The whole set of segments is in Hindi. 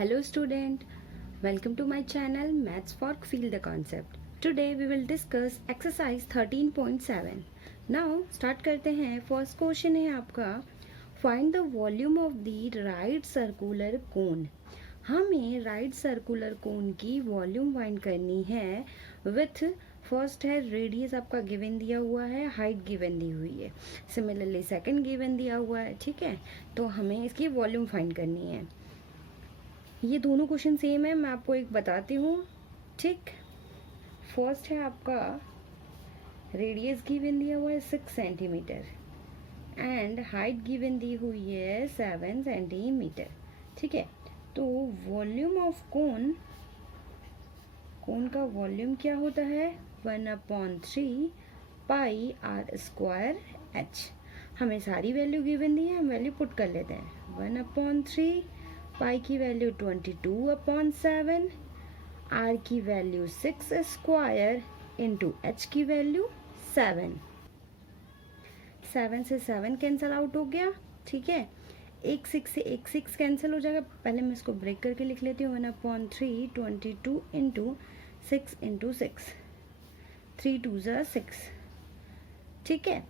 Hello student, welcome to my channel Maths for Feel the Concept. Today we will discuss exercise 13.7. Now start करते हैं. First question है आपका Find the volume of the right circular cone. हमें राइट सर्कुलर कोन की वॉल्यूम फाइंड करनी है विथ फर्स्ट है रेडियस आपका गिवन दिया हुआ है, हाइट गिवन दी हुई है, सिमिलरली सेकंड गिवन दिया हुआ है. ठीक है, तो हमें इसकी वॉल्यूम फाइंड करनी है. ये दोनों क्वेश्चन सेम है, मैं आपको एक बताती हूँ. ठीक, फर्स्ट है आपका रेडियस गिवन दिया हुआ है 6 सेंटीमीटर एंड हाइट गिवन दी हुई है 7 सेंटीमीटर. ठीक है, तो वॉल्यूम ऑफ कोन का वॉल्यूम क्या होता है 1/3 पाई आर स्क्वायर एच. हमें सारी वैल्यू गिवन दी है, हम वैल्यू पुट कर लेते हैं. 1/3 पाई की वैल्यू 22/7, आर की वैल्यू 6 स्क्वायर इंटू एच की वैल्यू 7. 7 से 7 कैंसिल आउट हो गया. ठीक है, एक 6 से एक 6 कैंसिल हो जाएगा. पहले मैं इसको ब्रेक करके लिख लेती हूँ. 1/3 22 इंटू 6 इंटू 6, 3 2 ज़ा 6. ठीक है,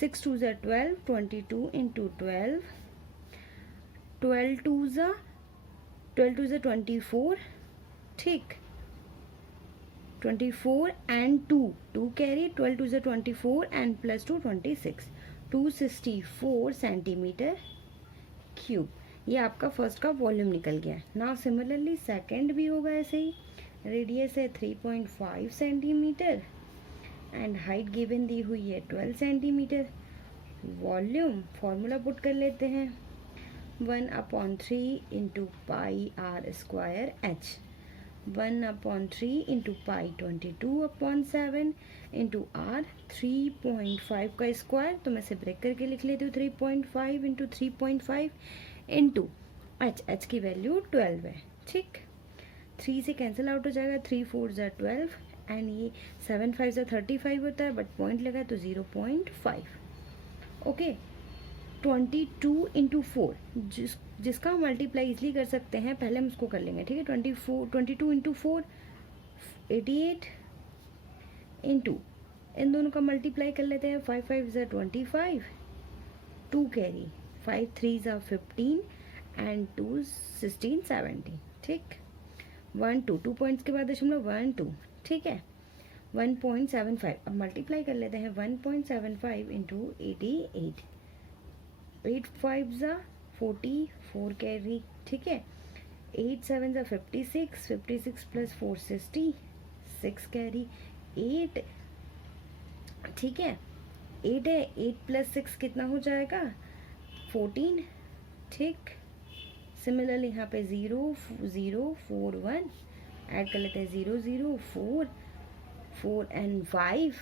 6 2 ज़ा 12, 22 इंटू 12, 12 2 ज़ा 24. ठीक, 24 एंड 2 कैरी, 12 2 ज़ा 24 एंड प्लस 2 26, 264 सेंटीमीटर क्यूब. ये आपका फर्स्ट का वॉल्यूम निकल गया. नाउ सिमिलरली सेकंड भी होगा ऐसे ही. रेडियस है 3.5 सेंटीमीटर एंड हाइट गिवन दी हुई है 12 सेंटीमीटर. वॉल्यूम फॉर्मूला पुट कर लेते हैं. 1/3 into pi are square H. 1/3 into pi 22/7 into r 3.5 का स्क्वायर. तो मैं इसे ब्रेक करके लिख लेती हूँ. 3.5 इंटू 3.5 इंटू एच की वैल्यू 12 है. ठीक, 3 से कैंसिल आउट हो जाएगा. 3 4 ज़ा 12 एंड ये 7 5 ज़ा 35 होता है, बट पॉइंट लगा तो 0.5. ओके, 22 इंटू 4 जिसका हम मल्टीप्लाई इजली कर सकते हैं, पहले हम उसको कर लेंगे. ठीक है, 22 इंटू 4 88 इंटू इन दोनों का मल्टीप्लाई कर लेते हैं. 5 5 ज़ा 25, 2 कैरी, 5 3 ज़ा 15 एंड 2 16 17. ठीक, 1 2 2 पॉइंट्स के बाद दशमलव 1 2. ठीक है, 1.75. अब मल्टीप्लाई कर लेते हैं. 1.75 इंटू 88, 8 5 ज़ा 40, 4 कैरी. ठीक है, 8 7 ज़ा 56, 56 प्लस 4 60, 6 कैरी, 8. ठीक है, 8 है, 8 प्लस 6 कितना हो जाएगा 14. ठीक, सिमिलरली यहाँ पे 0 0 4 1 ऐड कर लेते हैं. 0 0 4 4 एंड 5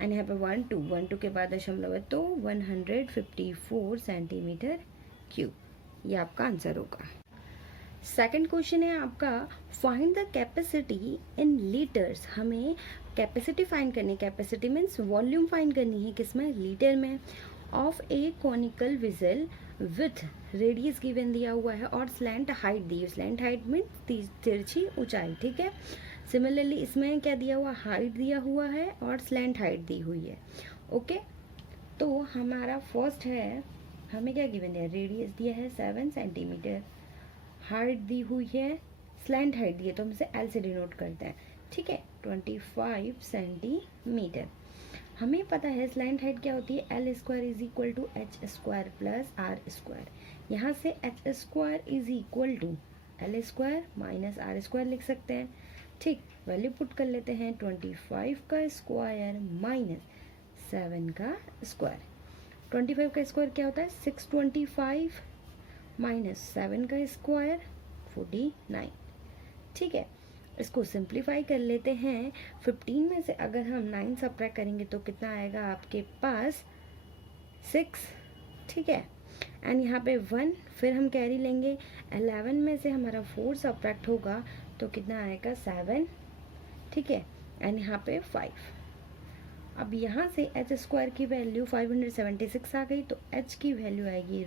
एंड यहाँ पे 1 2 के बाद दशमलव है तो 154 सेंटीमीटर क्यूब. ये आपका आंसर होगा. सेकंड क्वेश्चन है आपका find the capacity in litres. हमें कैपेसिटी फाइंड करनी है. कैपेसिटी मीन्स वॉल्यूम फाइंड करनी है. किसमें, लीटर में. Of A conical vigil with radius given दिया हुआ है और स्लैंट हाइट दी है. स्लैंट हाइट मीन्स तिरछी ऊंचाई. ठीक है, सिमिलरली इसमें क्या दिया हुआ, हाइट दिया हुआ है और स्लैंट हाइट दी हुई है. ओके, तो हमारा फर्स्ट है, हमें क्या गिवन दिया, रेडियस दिया है 7 सेंटीमीटर, हाइट दी हुई है, स्लैंट हाइट दी है, तो हम इसे एल से डिनोट करते हैं. ठीक है, 25 सेंटीमीटर. हमें पता है स्लैंट हाइट क्या होती है, l square is equal to h square plus r square. यहाँ से h square is equal to l square minus r square लिख सकते हैं. ठीक, वैल्यू पुट कर लेते हैं. 25 का स्क्वायर माइनस 7 का स्क्वायर. 25 का स्क्वायर क्या होता है 625 माइनस 7 का स्क्वायर 49. ठीक है, इसको सिंप्लीफाई कर लेते हैं. 15 में से अगर हम 9 सब्ट्रैक्ट करेंगे तो कितना आएगा आपके पास 6. ठीक है, एंड यहाँ पे 1 फिर हम कैरी लेंगे. 11 में से हमारा 4 सब्ट्रैक्ट होगा तो कितना आएगा 7. ठीक है, एंड यहाँ पे 5. अब यहाँ से एच स्क्वायर की वैल्यू 576 आ गई तो एच की वैल्यू आएगी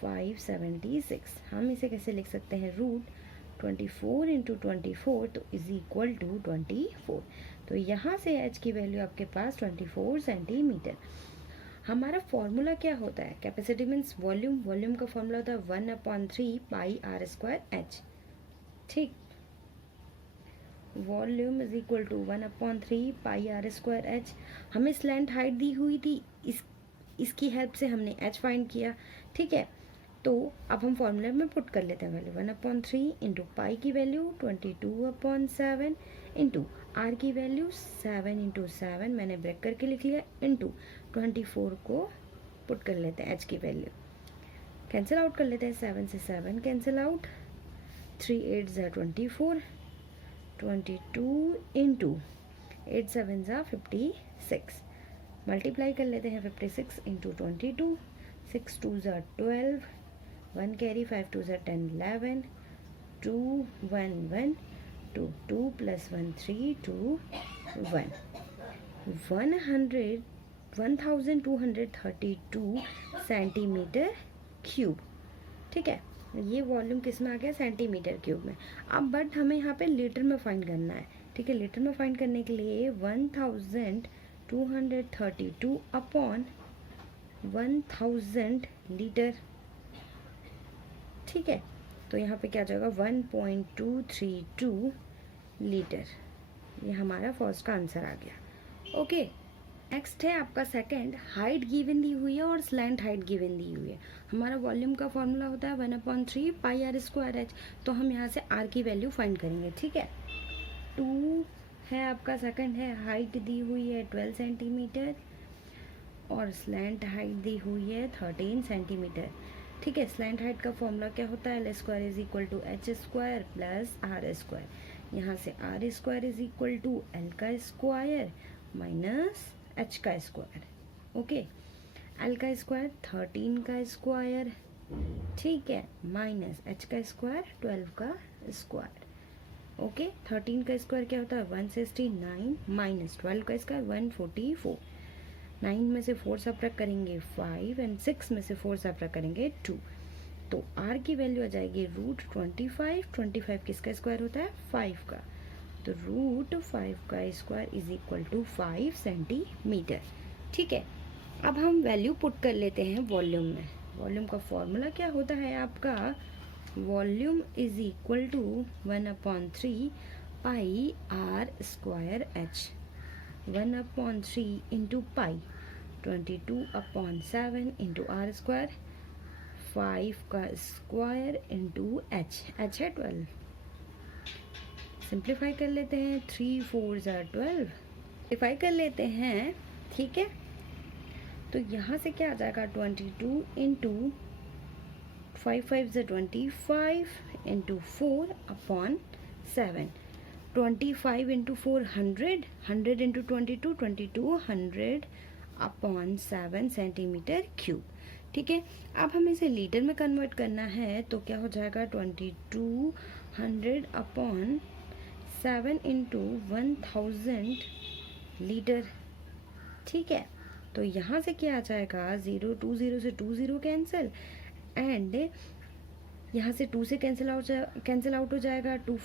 576। हम इसे कैसे लिख सकते हैं, रूट 24 इंटू 24 तो इज इक्वल टू 24। तो यहाँ से h की वैल्यू आपके पास 24 सेंटीमीटर। हमारा फॉर्मूला क्या होता है, कैपेसिटी मीन्स वॉल्यूम, वॉल्यूम का फॉर्मूला होता है 1/3 पाई आर स्क्वायर एच। ठीक, volume is equal to 1/3 pi are square h. हमें स्लैंट हाइट दी हुई थी, इसकी हेल्प से हमने एच फाइंड किया। ठीक है, तो अब हम फॉर्मूले में पुट कर लेते हैं वैल्यू 1/3 इंटू पाई की वैल्यू 22/7 इंटू आर की वैल्यू 7 इंटू 7 मैंने ब्रेक करके लिख लिया, इंटू 24 को पुट कर लेते हैं एच की वैल्यू, कैंसिल आउट कर लेते हैं, 7 से 7 कैंसिल आउट, 3 8 ज़ा 24, 22 इंटू 8 7 ज़ा 56, मल्टीप्लाई कर लेते हैं 56 इंटू 22, 6 2 ज़ा 12, 1 कैरी, 5 2 ज़ा 10 11, 2 1 1 2 2 प्लस 1 3 2 1, 1232 सेंटीमीटर क्यूब। ठीक है, ये वॉल्यूम किस में आ गया, सेंटीमीटर क्यूब में। अब बट हमें यहाँ पे लीटर में फाइंड करना है। ठीक है, लीटर में फाइंड करने के लिए 1232 अपॉन 1000 लीटर। ठीक है, तो यहाँ पे क्या जाएगा 1.232 लीटर। ये हमारा फर्स्ट का आंसर आ गया। ओके, नेक्स्ट है आपका सेकंड, हाइट गिवन दी हुई है और स्लैंट हाइट गिवन दी हुई है। हमारा वॉल्यूम का फॉर्मूला होता है 1/3 पाई आर स्क्वायर एच। तो हम यहाँ से आर की वैल्यू फाइंड करेंगे। ठीक है, 2 है आपका सेकंड है, हाइट दी हुई है 12 सेंटीमीटर और स्लैंट हाइट दी हुई है 13 सेंटीमीटर। ठीक है, स्लैंट हाइट का फॉर्मूला क्या होता है, l square is equal to h square plus r square. यहाँ से r square is equal to l का स्क्वायर माइनस एच का स्क्वायर। ओके, एल का स्क्वायर 13 का स्क्वायर, ठीक है, माइनस एच का स्क्वायर 12 का स्क्वायर। ओके, 13 का स्क्वायर क्या होता है 169 माइनस 12 का स्क्वायर 144। 9 में से 4 सब्ट्रैक्ट करेंगे 5 एंड 6 में से 4 सब्ट्रैक्ट करेंगे 2। तो आर की वैल्यू आ जाएगी रूट 25। 25 किसका स्क्वायर होता है 5 का, तो रूट 5 का square is equal to 5 centimetre. ठीक है, अब हम वैल्यू पुट कर लेते हैं वॉल्यूम में। वॉल्यूम का फॉर्मूला क्या होता है आपका, volume is equal to 1/3 pi are square H. 1/3 into pi 22/7 into R square, 5 का स्क्वायर इंटू एच, एच है 12। सिंप्लीफाई कर लेते हैं, 3 4 ज़ा 12, सिंप्लीफाई कर लेते हैं। ठीक है, तो यहाँ से क्या आ जाएगा 22 इंटू 5 5 ज़ा 25 into 4/7, 25 into 4 100, 100 into 22 100/7 centimetre cube. ठीक है, अब हमें इसे लीटर में कन्वर्ट करना है, तो क्या हो जाएगा 2200/7 इंटू 1000 लीटर। ठीक है, तो यहाँ से क्या आ जाएगा 0 2 0 से 2 0 कैंसिल, एंड यहाँ से 2 से कैंसिल आउट हो जाएगा, 2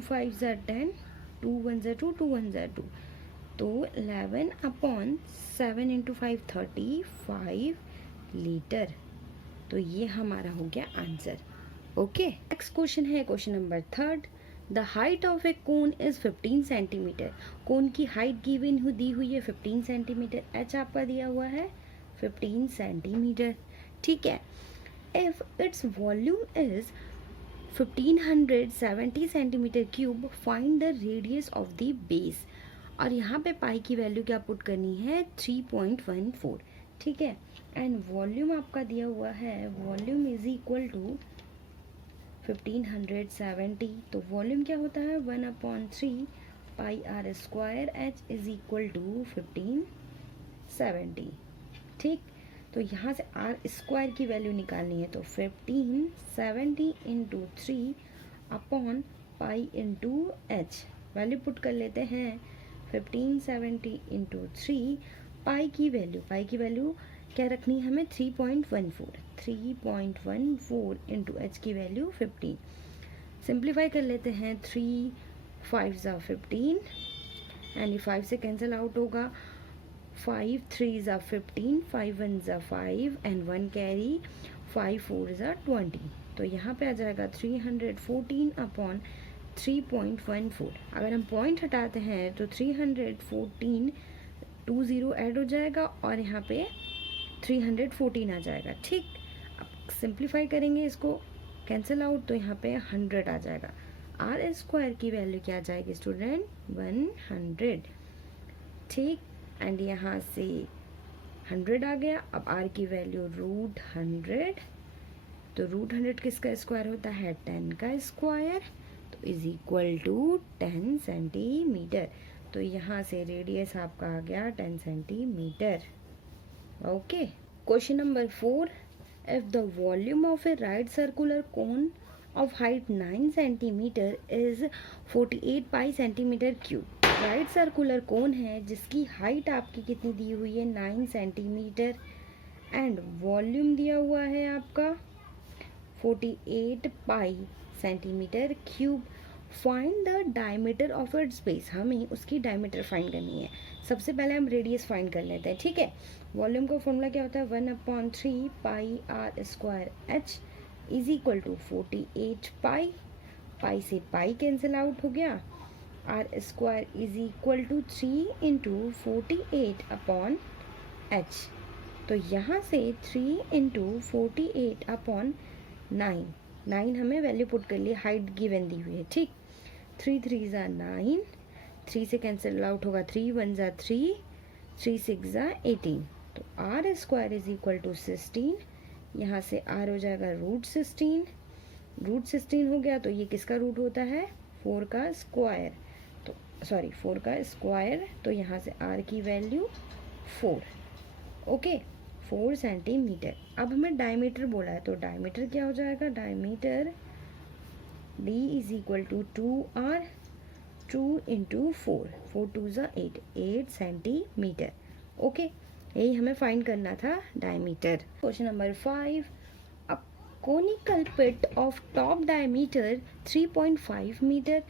5 ज़ा 10, 2 1 ज़ा 2, 2 1 ज़ा 2, तो 11/7 इंटू 5 35 लीटर। तो ये हमारा हो गया आंसर। ओके, नेक्स्ट क्वेश्चन है question number 3। The height of a cone is 15 centimetre. Cone की हाइट गिवन दी हुई है 15 सेंटीमीटर, एच आपका दिया हुआ है 15 सेंटीमीटर। ठीक है, if its volume is 1570 centimetre cube, find the radius of the base. और यहाँ पे पाई की वैल्यू क्या पुट करनी है 3.14। ठीक है, एंड वॉल्यूम आपका दिया हुआ है, वॉल्यूम इज इक्वल टू 1570। तो वॉल्यूम क्या होता है 1/3 pi are square h is equal to 1570। ठीक, तो यहाँ से आर स्क्वायर की वैल्यू निकालनी है, तो 1570 इंटू 3/पाई इंटू एच, वैल्यू पुट कर लेते हैं 1570 इंटू 3, पाई की वैल्यू क्या रखनी है हमें 3.14 इंटू एच की वैल्यू 15। सिंप्लीफाई कर लेते हैं, 3 5 ज़ा 15 एंड ये 5 से कैंसिल आउट होगा, 5 3 ज़ा 15, 5 1 ज़ा 5 एंड 1 कैरी, 5 4 ज़ा 20। तो यहाँ पे आ जाएगा 314 अपॉन 3.14। अगर हम पॉइंट हटाते हैं तो 314 2 0 ऐड हो जाएगा और यहाँ पे 314 आ जाएगा। ठीक, अब सिंप्लीफाई करेंगे इसको, कैंसिल आउट, तो यहाँ पे 100 आ जाएगा। आर स्क्वायर की वैल्यू क्या आ जाएगी स्टूडेंट? 100। ठीक, एंड यहाँ से 100 आ गया। अब आर की वैल्यू √100, तो √100 किसका स्क्वायर होता है? 10 का स्क्वायर, तो इज इक्वल टू 10 सेंटीमीटर। तो यहाँ से रेडियस आपका आ गया 10 centimetre. Okay, question number 4, if the volume of a right circular cone of height 9 centimeter is 48 pi centimeter cube। Right circular cone है जिसकी हाइट आपकी कितनी दी हुई है? 9 सेंटीमीटर एंड वॉल्यूम दिया हुआ है आपका 48 पाई centimetre cube. Find the diameter of its base. हमें उसकी डायमीटर फाइंड करनी है। सबसे पहले हम रेडियस फाइंड कर लेते हैं। ठीक है, वॉल्यूम का फॉर्मूला क्या होता है? 1/3 pi are square h is equal to 48 pi. Pi से पाई कैंसिल आउट हो गया, r square is equal to 3 into 48 upon h. तो यहाँ से 3 इंटू 48 अपॉन 9 हमें वैल्यू पुट कर लिए, हाइट गिवन दी हुई है। ठीक, 3 3 ज़ा 9, 3 से कैंसिल आउट होगा, 3 1 ज़ा 3, 3 6 ज़ा 18। तो R square is equal to 16। यहाँ से आर हो जाएगा √16। √16 हो गया तो ये किसका रूट होता है? 4 का स्क्वायर। तो सॉरी 4 का स्क्वायर, तो यहाँ से आर की वैल्यू 4। Okay, 4 centimetre. अब हमें डायमीटर बोला है, तो डायमीटर क्या हो जाएगा? Diameter D is equal to 2R, 2 into 4, 4 2 ज़ा 8 सेंटीमीटर। ओके, यही हमें फाइंड करना था diameter. Question number 5, a conical pit of top diameter 3.5 metre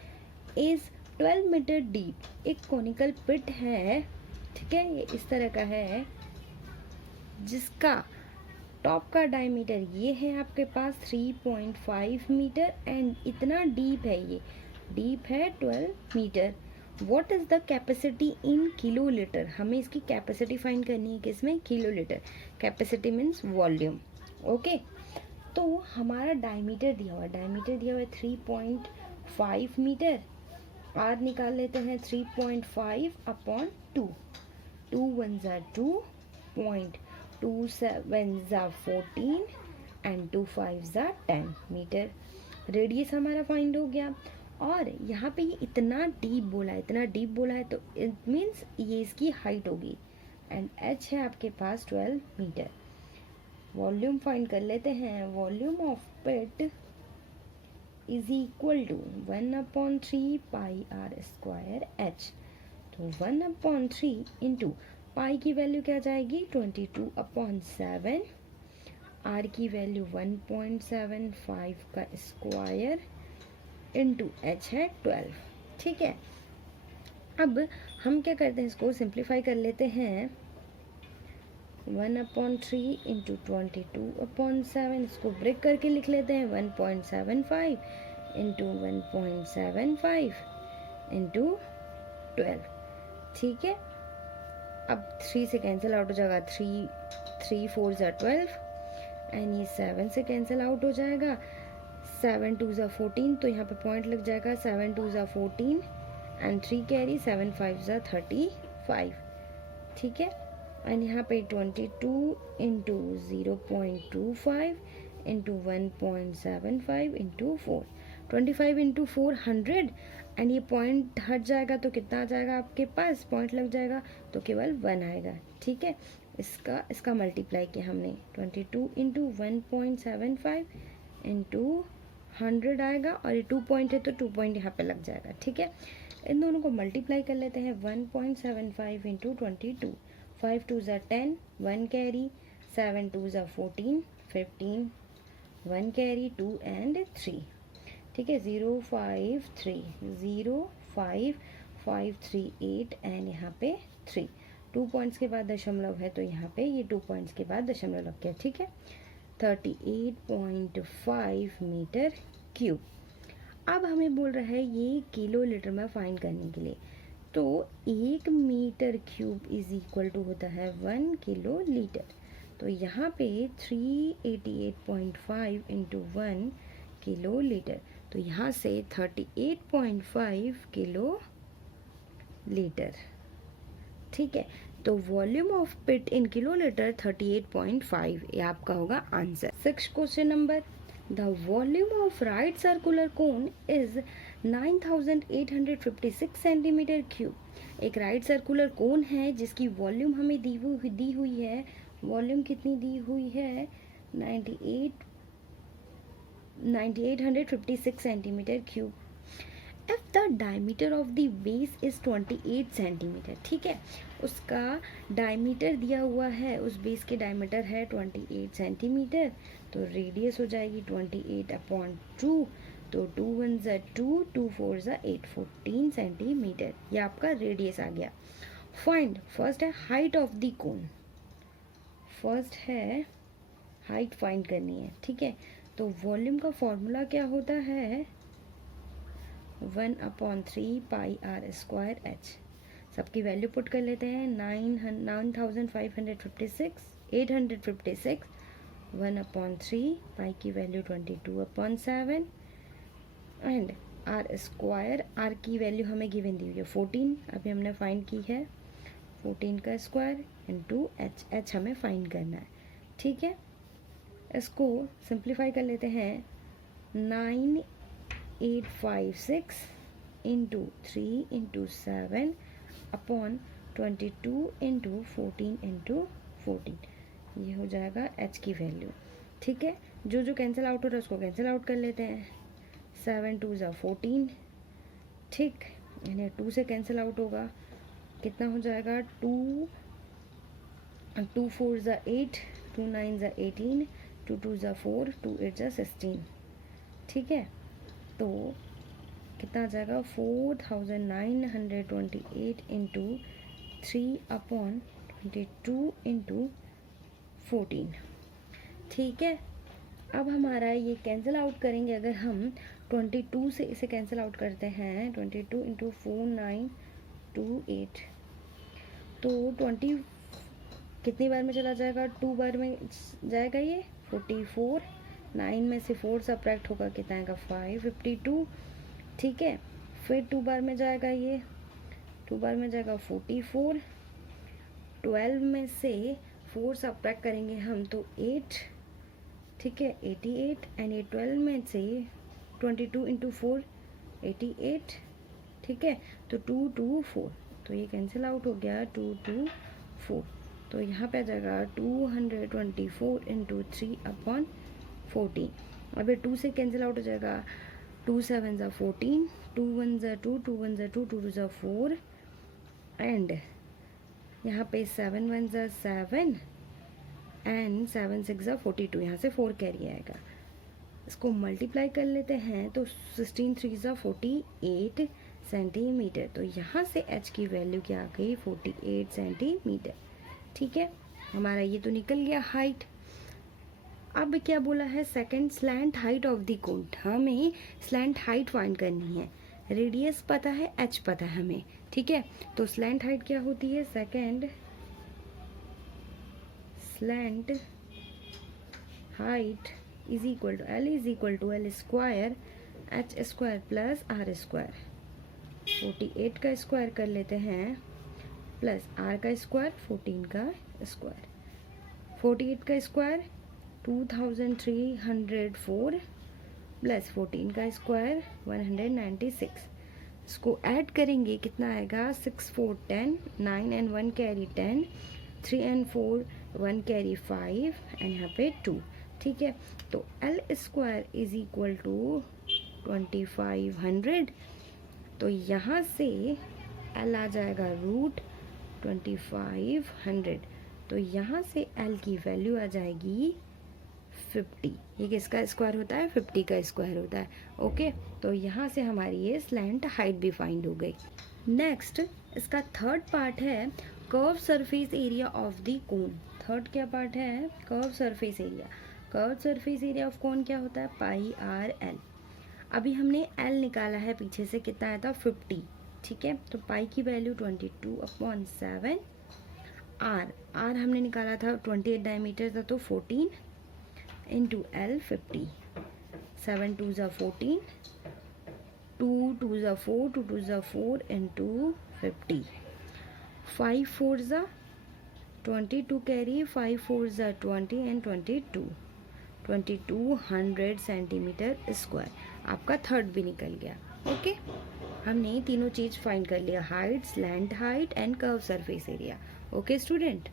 is 12 metre deep. एक कोनिकल पिट है, ठीक है, ये इस तरह का है जिसका टॉप का डायमीटर ये है आपके पास 3.5 मीटर एंड इतना डीप है, ये डीप है 12 metre. What is the capacity in kilolitre. हमें इसकी कैपेसिटी फाइंड करनी है, किसमें? Kilolitre. Capacity means volume. Okay, तो हमारा डायमीटर दिया हुआ है, डायमीटर दिया हुआ है 3.5 मीटर। आर निकाल लेते हैं, 3.5 अपॉन 2, 2 1 ज़ा 2, 2 7 ज़ा 14 एंड 2 5 ज़ा 10 मीटर। रेडियस हमारा फाइंड हो गया। और यहाँ पे ये इतना डीप बोला है, इतना डीप बोला है, तो इट मीन्स ये इसकी हाइट होगी एंड एच है आपके पास 12 मीटर। वॉल्यूम फाइंड कर लेते हैं। Volume of pit is equal to 1/3 pi are square H. तो 1/3 इंटू पाई की वैल्यू क्या जाएगी? 22/7। आर की वैल्यू 1.75 का स्क्वायर इंटू एच है 12। ठीक है, अब हम क्या करते हैं, इसको सिंप्लीफाई कर लेते हैं। 1/3 इंटू 22/7, इसको ब्रेक करके लिख लेते हैं। 1.75 इंटू 1.75 इंटू 12। ठीक है, अब 3 से कैंसिल आउट हो जाएगा, 3 4 ज़ा 12 एंड ये 7 से कैंसिल आउट हो जाएगा, 7 2 ज़ा 14, तो यहाँ पे पॉइंट लग जाएगा, 7 2 ज़ा 14 एंड 3 कैरी, 7 5 ज़ा 35। ठीक है, एंड यहाँ पे 22 into 0.25 into 1.75 into 4, 25 into 4 100 and ये पॉइंट हट जाएगा तो कितना आ जाएगा आपके पास? पॉइंट लग जाएगा तो केवल 1 आएगा। ठीक है, इसका मल्टीप्लाई किया हमने, 22 इंटू 1.75 इंटू 100 आएगा और ये 2 पॉइंट है तो 2 पॉइंट यहाँ पे लग जाएगा। ठीक है, इन दोनों को मल्टीप्लाई कर लेते हैं। 1.75 इंटू 22, 5 2 ज़ा 10, 1 कैरी, 7 2 ज़ा 14, 15, 1 कैरी 2 एंड 3, ठीक है। 0 5 3, 0 5 5 3 8 एंड यहाँ पे 3, 2 पॉइंट्स के बाद दशमलव है तो यहाँ पे ये 2 पॉइंट्स के बाद दशमलव लग गया, ठीक है। 38.5 मीटर क्यूब। अब हमें बोल रहा है ये किलो लीटर में फाइंड करने के लिए, तो 1 metre cube is equal to होता है 1 किलो लीटर। तो यहाँ पे 388.5 इंटू 1 किलो लीटर, तो यहाँ से 38.5 किलो लीटर, ठीक है। तो volume of pit in kilolitre 38.5, ये आपका होगा answer. 6 question number, the volume of right circular cone is 9856 centimetre cube. एक राइट सर्कुलर कोन है जिसकी वॉल्यूम हमें दी हुई है, वॉल्यूम कितनी दी हुई है 9856 centimetre cube. If the diameter of the base is 28 centimetre, ठीक है। उसका डायमीटर दिया हुआ है, उस बेस के डायमीटर है 28 सेंटीमीटर, तो रेडियस हो जाएगी 28/2, तो 2 1 ज़ा 2, 2 4 ज़ा 8, 14 सेंटीमीटर, ये आपका रेडियस आ गया। फाइंड, फर्स्ट है height of the cone, first है हाइट फाइंड करनी है, ठीक है। तो वॉल्यूम का फॉर्मूला क्या होता है 1/3 पाई आर स्क्वायर एच। सबकी वैल्यू पुट कर लेते हैं, 9556, 856, 1/3 पाई की value 22/7 and R square, R की वैल्यू हमें गिवन दी हुई है 14, अभी हमने फाइंड की है, 14 का स्क्वायर इंटू एच, एच हमें फाइंड करना है, ठीक है। इसको सिंप्लीफाई कर लेते हैं, 9856 into 3 into 7 upon 22 into 14 into 14, ये हो जाएगा एच की वैल्यू, ठीक है। जो जो कैंसिल आउट हो रहा है उसको कैंसिल आउट कर लेते हैं, 7 2 ज़ा 14, ठीक, यानी 2 से कैंसिल आउट होगा, कितना हो जाएगा 2 4 ज़ा 8, 2 9 ज़ा 18, 2 2 ज़ा 4, 2 8 ज़ा 16, ठीक है। तो कितना आ जाएगा 4928 इंटू 3/22 इंटू 14, ठीक है। अब हमारा ये कैंसिल आउट करेंगे, अगर हम 22 से इसे कैंसिल आउट करते हैं, 22 इंटू 4928, तो 20 कितनी बार में चला जाएगा, 2 बार में जाएगा ये 44, 9 में से 4 सब्ट्रैक्ट होगा, कितना आएगा 552, ठीक है। फिर 2 बार में जाएगा ये, 2 बार में जाएगा 44, 12 में से 4 सब्ट्रैक्ट करेंगे हम तो 8, ठीक है, 88 एंड ये 12 में से 22 इंटू 4 88, ठीक है। तो 2 2 4, तो ये कैंसिल आउट हो गया 2 2 4, तो यहाँ पे आ जाएगा 224 इंटू 3/14। अब ये 2 से कैंसिल आउट हो जाएगा, 2 7 ज़ा 14, 2 1 ज़ा 2, 2 1 ज़ा 2, 2 2 ज़ा 4 एंड यहाँ पे 7 1 ज़ा 7 एंड 7 6 ज़ा 42, यहाँ से 4 कैरी आएगा। इसको मल्टीप्लाई कर लेते हैं तो 16 3 ज़ा 48 सेंटीमीटर, तो यहाँ से h की वैल्यू क्या आ गई 48 सेंटीमीटर, ठीक है। हमारा ये तो निकल गया हाइट। अब क्या बोला है second slant height of the cone, हमें स्लैंट हाइट फाइंड करनी है, रेडियस पता है h पता है हमें, ठीक है। तो स्लैंट हाइट क्या होती है, second slant height is equal to L square h square plus r square, 48 का स्क्वायर कर लेते हैं प्लस r का स्क्वायर 14 का स्क्वायर, 48 का स्क्वायर 2304 प्लस 14 का स्क्वायर 196, इसको ऐड करेंगे कितना आएगा 6 4 10, 9 and 1 carry 10, 3 and 4 1 carry 5 and यहाँ पे 2, ठीक है। तो L square is equal to 2500, तो यहाँ से L आ जाएगा √2500, तो यहाँ से L की वैल्यू आ जाएगी 50। ये किसका स्क्वायर होता है? 50 का स्क्वायर होता है। ओके, तो यहाँ से हमारी ये स्लैंट हाइट भी फाइंड हो गई। नेक्स्ट इसका थर्ड पार्ट है curve surface area of the cone. Third क्या पार्ट है? Curve surface area. Curve surface area of cone क्या होता है? पाई आर एल। अभी हमने एल निकाला है, पीछे से कितना आया था? 50। ठीक है, तो पाई की वैल्यू 22/7। आर हमने निकाला था 28 डायमीटर था, तो 14 इंटू एल 50। 7 2 ज़ा 14, 2 2 ज़ा 4, 2 2 ज़ा 4 इंटू 50। 5 4 ज़ा 22 कैरी, 5 4 ज़ा 20 एंड 2200 सेंटीमीटर स्क्वायर। आपका थर्ड भी निकल गया। ओके, हमने तीनों चीज़ फाइंड कर लिया, height, slant height and curve surface area. Okay student,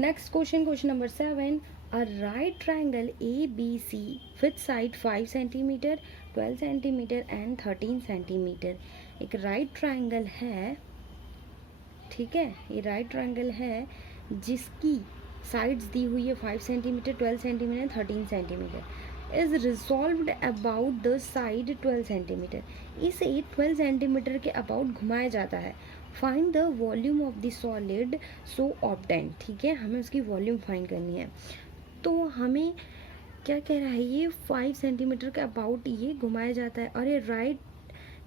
next question, question number 7। A right triangle ABC with side 5 centimeter, 12 centimeter and 13 centimeter। एक राइट ट्राइंगल है, ठीक है, ये राइट ट्राइंगल है जिसकी साइड्स दी हुई है 5 centimetre, 12 centimetre, 13 centimetre. Is resolved about the side 12 centimetre. इसे 12 सेंटीमीटर के अबाउट घुमाया जाता है। Find the volume of the solid so obtain. ठीक है, हमें उसकी वॉल्यूम फाइंड करनी है। तो हमें क्या कह रहा है? ये 5 सेंटीमीटर के अबाउट ये घुमाया जाता है, और ये राइट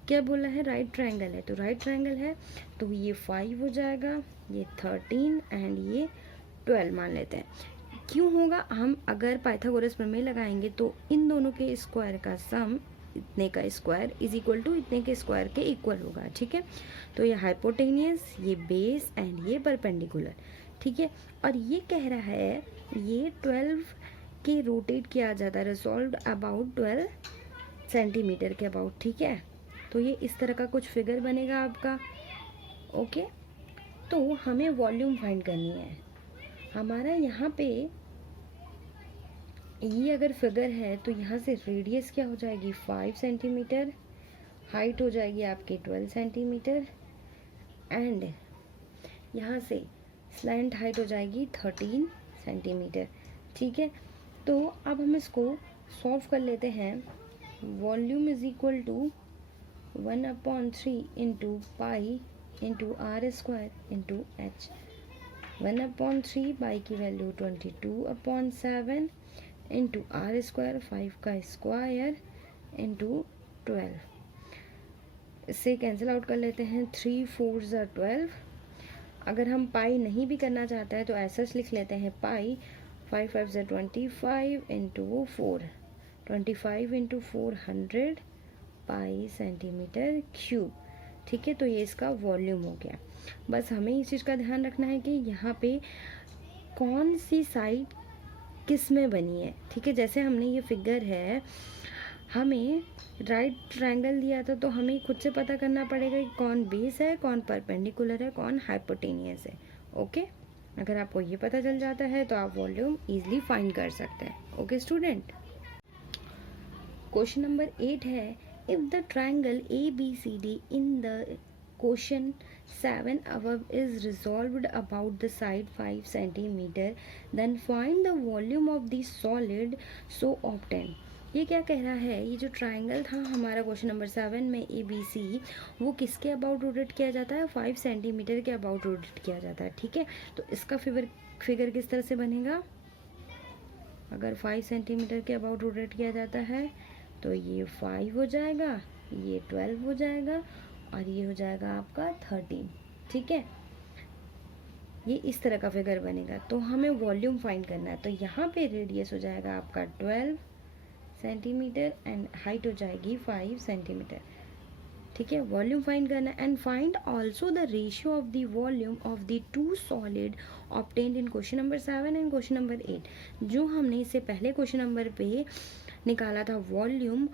क्या बोला है? राइट ट्रायंगल है। तो राइट ट्रायंगल है तो ये 5 हो जाएगा, ये 13 एंड ये 12 मान लेते हैं। क्यों होगा? हम अगर पाइथागोरस प्रमेय लगाएंगे तो इन दोनों के स्क्वायर का सम इतने का स्क्वायर इज इक्वल टू इतने के स्क्वायर के इक्वल होगा। ठीक है, तो ये हाइपोटेनियस, ये बेस एंड ये परपेंडिकुलर। ठीक है, और ये कह रहा है ये 12 के रोटेट किया जाता है, रिजॉल्व अबाउट 12 सेंटीमीटर के अबाउट। ठीक है, तो ये इस तरह का कुछ फिगर बनेगा आपका। ओके, तो हमें वॉल्यूम फाइंड करनी है। हमारा यहाँ पे ये अगर फिगर है तो यहाँ से रेडियस क्या हो जाएगी? 5 सेंटीमीटर, हाइट हो जाएगी आपकी 12 सेंटीमीटर एंड यहाँ से स्लैंट हाइट हो जाएगी 13 सेंटीमीटर। ठीक है, तो अब हम इसको सॉल्व कर लेते हैं। Volume is equal to 1/3 into pi into R square into H. 1/3 pi की वैल्यू 22/7 इंटू आर स्क्वायर 5 का स्क्वायर इंटू 12। इससे कैंसिल आउट कर लेते हैं। 3 4 ज़ा 12। अगर हम पाई नहीं भी करना चाहते हैं तो ऐसा लिख लेते हैं पाई 5 5 ज़ा 25 इंटू 4, 25 इंटू 400 पाई सेंटीमीटर क्यूब। ठीक है, तो ये इसका वॉल्यूम हो गया। बस हमें इस चीज़ का ध्यान रखना है कि यहाँ पे कौन सी साइड किस में बनी है। ठीक है, जैसे हमने ये फिगर है, हमें राइट ट्रायंगल दिया था तो हमें खुद से पता करना पड़ेगा कि कौन बेस है, कौन परपेंडिकुलर है, कौन हाइपोटेनियस है। ओके, अगर आपको ये पता चल जाता है तो आप वॉल्यूम इजीली फाइंड कर सकते हैं। ओके स्टूडेंट, क्वेश्चन नंबर 8 है if the triangle ABCD in the question 7 above is resolved about the side 5 centimeter, then find the volume of the solid so obtained। ये क्या कह रहा है? ये जो ट्रायंगल था हमारा क्वेश्चन नंबर 7 में ABC, वो किसके अबाउट रोटेट किया जाता है? 5 सेंटीमीटर के अबाउट रोटेट किया जाता है। ठीक है, तो इसका फिगर किस तरह से बनेगा? अगर 5 सेंटीमीटर के अबाउट रोटेट किया जाता है तो ये 5 हो जाएगा, ये 12 हो जाएगा और ये हो जाएगा आपका 13। ठीक है, ये इस तरह का फिगर बनेगा। तो हमें वॉल्यूम फाइंड करना है। तो यहाँ पे रेडियस हो जाएगा आपका 12 सेंटीमीटर एंड हाइट हो जाएगी 5 सेंटीमीटर। ठीक है, वॉल्यूम फाइंड करना है। And find also the ratio of the volume of the two solid obtained in question number 7 and question number 8। जो हमने इससे पहले क्वेश्चन नंबर पे निकाला था वॉल्यूम,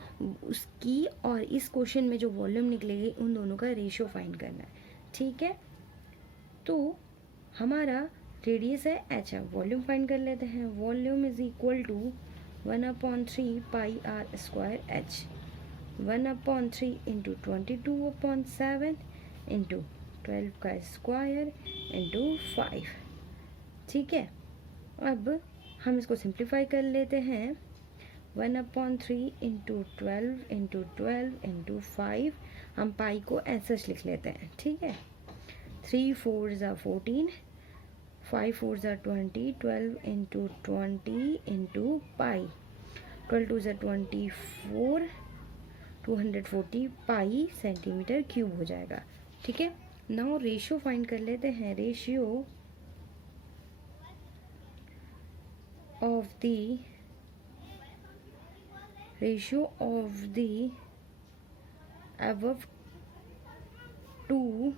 उसकी और इस क्वेश्चन में जो वॉल्यूम निकलेगी उन दोनों का रेशियो फाइंड करना है। ठीक है, तो हमारा रेडियस है h है, वॉल्यूम फाइंड कर लेते हैं। Volume is equal to 1/3 pi are square h। 1/3 into 22/7 into 12 का स्क्वायर इंटू 5। ठीक है, अब हम इसको सिंप्लीफाई कर लेते हैं। 1/3 इंटू 12 इंटू 5, हम पाई को ऐसा लिख लेते हैं। ठीक है, 3 4 ज़ा 14, 5 4 ज़ा 20, 12 इंटू 20 इंटू पाई, 12 2 ज़ा 24, 240 पाई सेंटीमीटर क्यूब हो जाएगा। ठीक है, नाउ रेशियो फाइंड कर लेते हैं। Ratio of the above two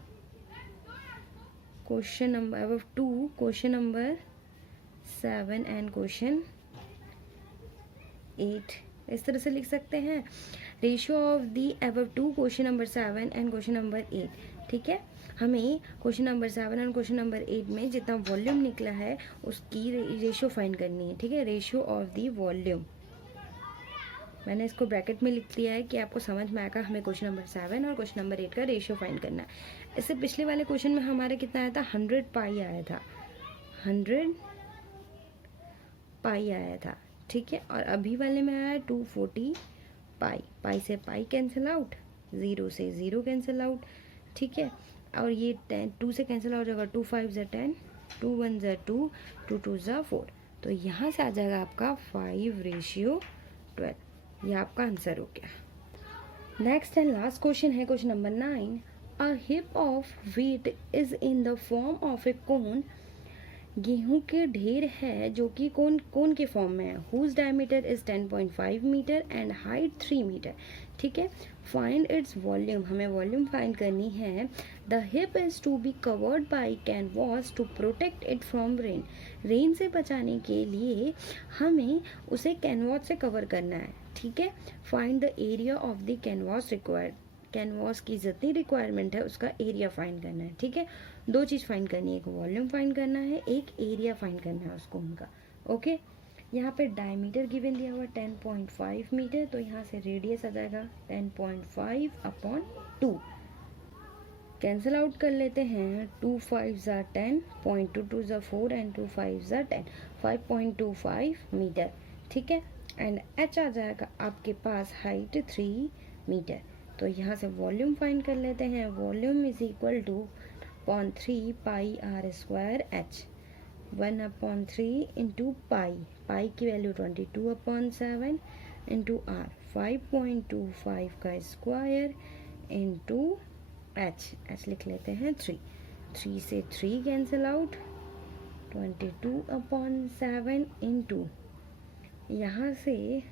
question number 7 and question 8, इस तरह से लिख सकते हैं। Ratio of the above two question number 7 and question number 8। ठीक है, हमें क्वेश्चन नंबर 7 और क्वेश्चन नंबर 8 में जितना वॉल्यूम निकला है उसकी रेशियो फाइंड करनी है। ठीक है, रेशियो ऑफ दी वॉल्यूम, मैंने इसको ब्रैकेट में लिख दिया है कि आपको समझ में आएगा। हमें क्वेश्चन नंबर 7 और क्वेश्चन नंबर 8 का रेशियो फाइंड करना है। इससे पिछले वाले क्वेश्चन में हमारे कितना आया था, 100 पाई आया था, 100 पाई आया था। ठीक है, और अभी वाले में आया है 240 पाई। पाई से पाई कैंसिल आउट, 0 से 0 कैंसिल आउट। ठीक है, और ये 2 से कैंसिल हो जाएगा, 2 5 ज़ा 10, 2 1 ज़ा 2, 2 2 ज़ा 4। तो यहाँ से आ जाएगा आपका 5:12। ये आपका आंसर हो गया। नेक्स्ट एंड लास्ट क्वेश्चन है question number 9। A heap of wheat is in the form of a cone, गेहूं के ढेर है जो कि कोन के फॉर्म में है। Whose diameter is 10.5 metre and height 3 metre. ठीक है, फाइंड इट्स वॉल्यूम, हमें वॉल्यूम फाइंड करनी है। The heap is to be covered by canvas to protect it from rain. Rain से बचाने के लिए हमें उसे कैनवास से कवर करना है। ठीक है, find the area of the canvas required, canvas की जितनी रिक्वायरमेंट है उसका एरिया फाइंड करना है। ठीक है, दो चीज़ फाइंड करनी है, एक वॉल्यूम फाइंड करना है, एक एरिया फाइंड करना है उसको उनका। ओके, यहाँ पे डायमीटर गिवन दिया हुआ 10.5 मीटर, तो यहाँ से रेडियस आ जाएगा 10.5/2। कैंसिल आउट कर लेते हैं, 2 5 ज़ा 10, 0.22 ज़ा 4 एंड 2 5 ज़ा 10, 5.25 मीटर। ठीक है, एंड एच आ जाएगा आपके पास हाइट 3 मीटर। तो यहाँ से वॉल्यूम फाइंड कर लेते हैं। Volume is equal to 0.3 pi are square H, 1/3 into pi, pi की वैल्यू 22/7 इंटू आर, 5.25 का स्क्वायर इंटू एच, एच लिख लेते हैं 3, 3 से 3 कैंसिल आउट, 22/7 इंटू यहाँ से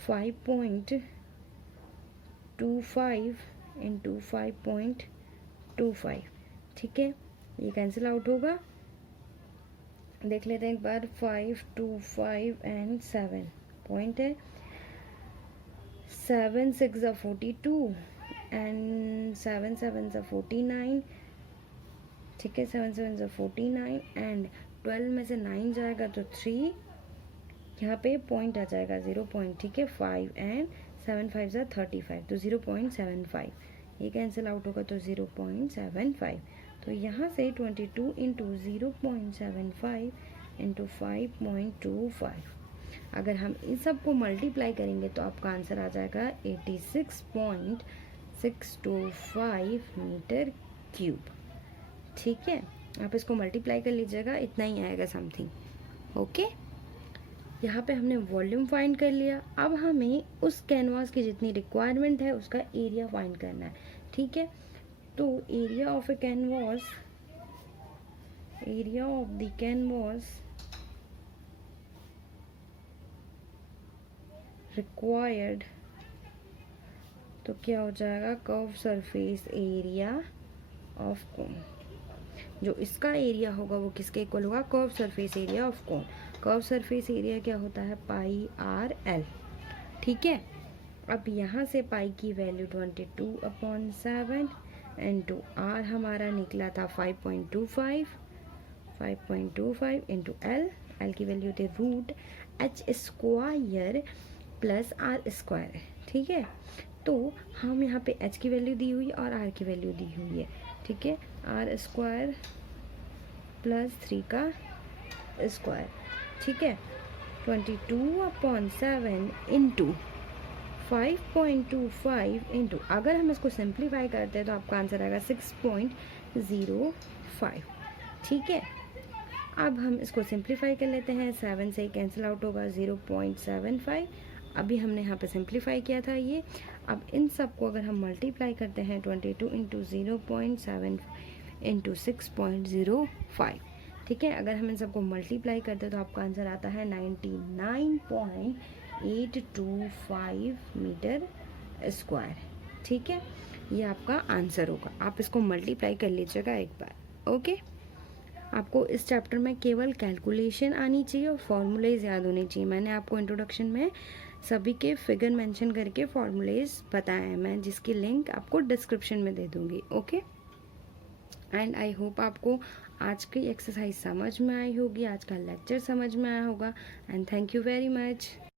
5.25 इंटू 5.25। ठीक है, ये कैंसिल आउट होगा। देख लेते हैं एक बार, 5 2 5 एंड 7 पॉइंट है, 7 6 ज़ा 42 एंड 7 7 ज़ा 49। ठीक है, 7 7 ज़ा 49 एंड 12 में से 9 जाएगा तो 3, यहाँ पे पॉइंट आ जाएगा 0 पॉइंट। ठीक है, 5 एंड 7 5 ज़ा 35, तो 0.75, ये कैंसिल आउट होगा तो 0.75। तो यहाँ से 22 इंटू 0.75 इंटू 5.25, अगर हम इन सब को मल्टीप्लाई करेंगे तो आपका आंसर आ जाएगा 86.625 मीटर क्यूब। ठीक है, आप इसको मल्टीप्लाई कर लीजिएगा, इतना ही आएगा समथिंग। ओके, यहाँ पे हमने वॉल्यूम फाइंड कर लिया। अब हमें उस कैनवास की जितनी रिक्वायरमेंट है उसका एरिया फाइंड करना है। ठीक है, तो area of A canvas, area of the canvas required, तो क्या हो जाएगा, curve surface area of cone. जो इसका एरिया होगा वो किसके इक्वल होगा, curve surface area of cone. Curve surface area क्या होता है, पाई आर एल। ठीक है, अब यहाँ से पाई की वैल्यू 22/7 इंटू आर हमारा निकला था 5.25 इंटू एल, एल की वैल्यू थी √h² प्लस आर स्क्वायर। ठीक है, तो हम यहाँ पे h की वैल्यू दी हुई है और r की वैल्यू दी हुई है। ठीक है, r² प्लस 3 का स्क्वायर, ठीक है। 22/7 इंटू 5.25 इंटू, अगर हम इसको सिंप्लीफाई करते हैं तो आपका आंसर आएगा 6.05, ठीक है। अब हम इसको सिंप्लीफाई कर लेते हैं, 7 से कैंसिल आउट होगा 0.75, अभी हमने यहाँ पे सिंप्लीफाई किया था ये। अब इन सब को अगर हम मल्टीप्लाई करते हैं 22 इंटू 0.7 इंटू 6.05, ठीक है। अगर हम इन सबको मल्टीप्लाई करते हैं तो आपका आंसर आता है 99.825 मीटर स्क्वायर, ठीक है। ये आपका आंसर होगा, आप इसको मल्टीप्लाई कर लीजिएगा एक बार, ओके। आपको इस चैप्टर में केवल कैलकुलेशन आनी चाहिए और फॉर्मूलेज याद होने चाहिए। मैंने आपको इंट्रोडक्शन में सभी के फिगर मेंशन करके फॉर्मूलेज बताए हैं, मैं जिसकी लिंक आपको डिस्क्रिप्शन में दे दूँगी, ओके। एंड आई होप आपको आज की एक्सरसाइज समझ में आई होगी, आज का लेक्चर समझ में आया होगा। And thank you very much.